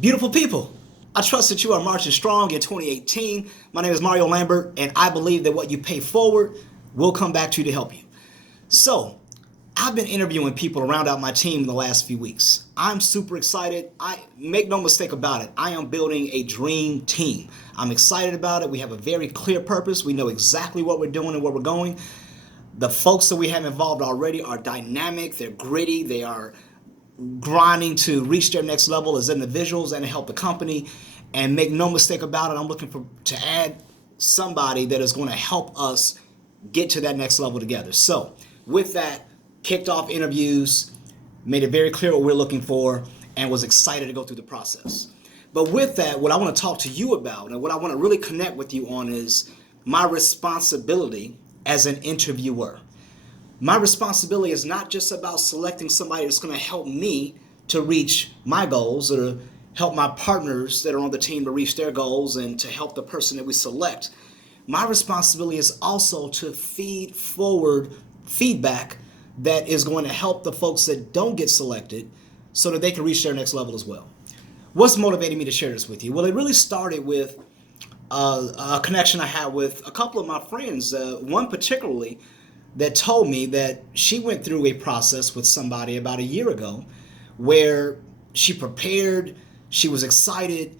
Beautiful people, I trust that you are marching strong in 2018. My name is Mario Lambert, and I believe that what you pay forward will come back to you to help you. So, I've been interviewing people to round out my team in the last few weeks. I'm super excited. I make no mistake about it. I am building a dream team. I'm excited about it. We have a very clear purpose. We know exactly what we're doing and where we're going. The folks that we have involved already are dynamic, they're gritty, they are grinding to reach their next level as individuals and to help the company. And make no mistake about it, I'm looking to add somebody that is going to help us get to that next level together. So, with that, kicked off interviews, made it very clear what we're looking for, and was excited to go through the process. But with that, what I want to talk to you about and what I want to really connect with you on is my responsibility as an interviewer. My responsibility is not just about selecting somebody that's going to help me to reach my goals or to help my partners that are on the team to reach their goals and to help the person that we select. My responsibility is also to feed forward feedback that is going to help the folks that don't get selected so that they can reach their next level as well. What's motivating me to share this with you? Well, it really started with a connection I had with a couple of my friends, one particularly that told me that she went through a process with somebody about a year ago where she prepared, she was excited,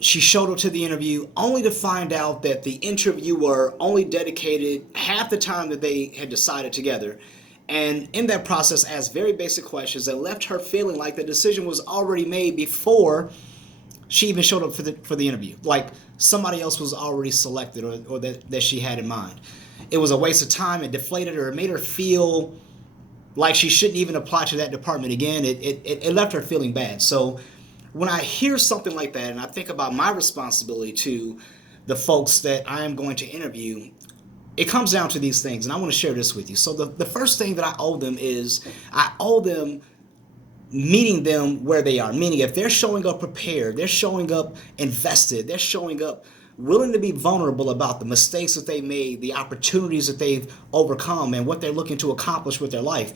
she showed up to the interview only to find out that the interviewer only dedicated half the time that they had decided together. And in that process asked very basic questions that left her feeling like the decision was already made before she even showed up for the interview. Like somebody else was already selected or that she had in mind. It was a waste of time. It deflated her. It made her feel like she shouldn't even apply to that department again. It left her feeling bad. So when I hear something like that and I think about my responsibility to the folks that I am going to interview, it comes down to these things, and I want to share this with you. So the first thing that I owe them is I owe them meeting them where they are. Meaning if they're showing up prepared, they're showing up invested, they're showing up willing to be vulnerable about the mistakes that they made, the opportunities that they've overcome, and what they're looking to accomplish with their life,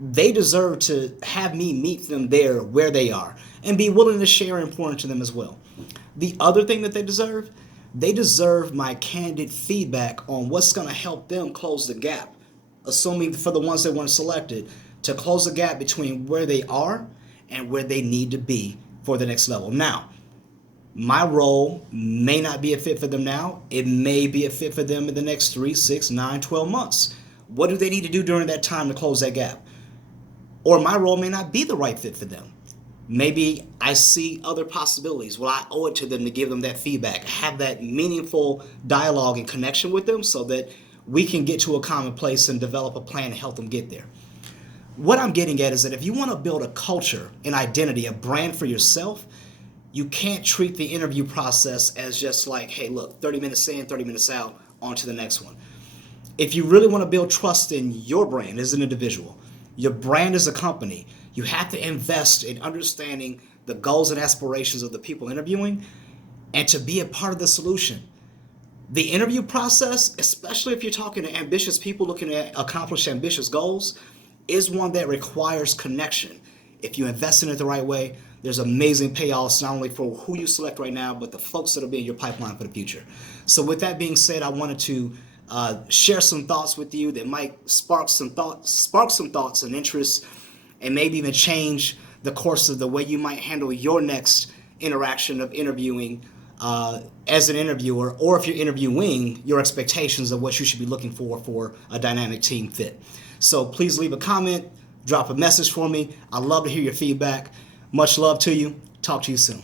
they deserve to have me meet them there where they are and be willing to share and pour into them as well. The other thing that they deserve my candid feedback on what's going to help them close the gap, assuming for the ones that weren't selected, to close the gap between where they are and where they need to be for the next level. Now, my role may not be a fit for them now. It may be a fit for them in the next 3, 6, 9, 12 months. What do they need to do during that time to close that gap? Or my role may not be the right fit for them. Maybe I see other possibilities. Well, I owe it to them to give them that feedback, have that meaningful dialogue and connection with them so that we can get to a common place and develop a plan to help them get there. What I'm getting at is that if you want to build a culture, an identity, a brand for yourself, you can't treat the interview process as just like, hey, look, 30 minutes in, 30 minutes out, on to the next one. If you really want to build trust in your brand as an individual, your brand as a company, you have to invest in understanding the goals and aspirations of the people interviewing and to be a part of the solution. The interview process, especially if you're talking to ambitious people looking to accomplish ambitious goals, is one that requires connection. If you invest in it the right way, there's amazing payoffs not only for who you select right now, but the folks that will be in your pipeline for the future. So with that being said, I wanted to share some thoughts with you that might spark some thoughts and interests, and maybe even change the course of the way you might handle your next interaction of interviewing as an interviewer, or if you're interviewing, your expectations of what you should be looking for a dynamic team fit. So please leave a comment, drop a message for me. I'd love to hear your feedback. Much love to you. Talk to you soon.